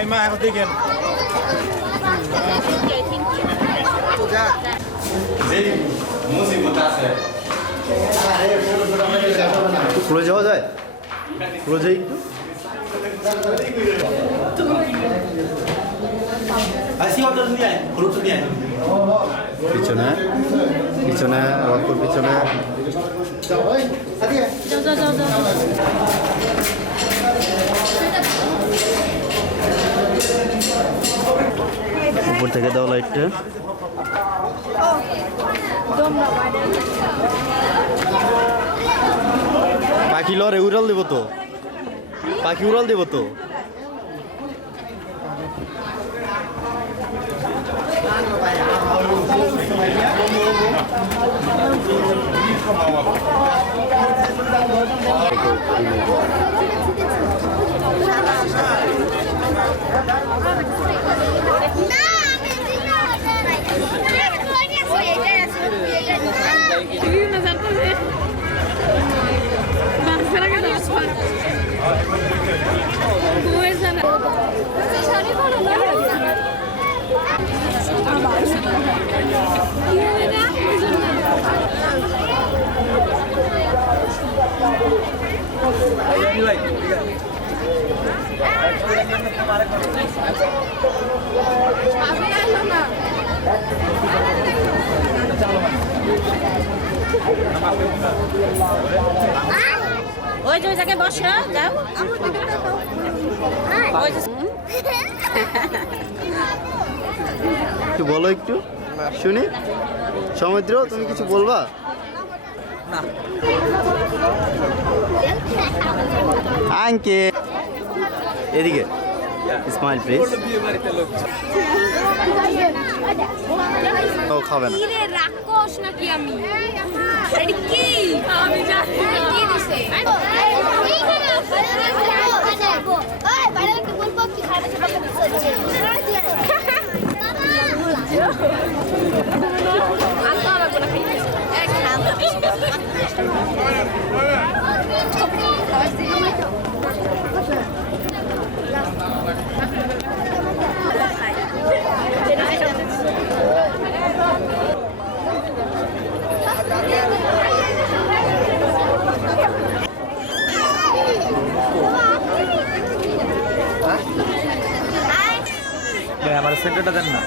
এই মা এখন দেখেন খুলে যাওয়া যায় খুলে যাই পিছনে পিছনে রথপুর পিছনে উপর থেকে দাও লাইটটা পাখি লরে উড়াল দেবো তো পাখি উড়াল দেবো তো ওই যে ওই জায়গায় বসো যাও একটু বলো একটু শুনি সমুদ্র তুমি কিছু বলবা আঙ্কে এদিকে স্মাইল প্লিজ ও খাবে না রাক্ষস নাকি আমি এটা কি আমি জানি কি দিছে আমার সেন্টারটা দেন না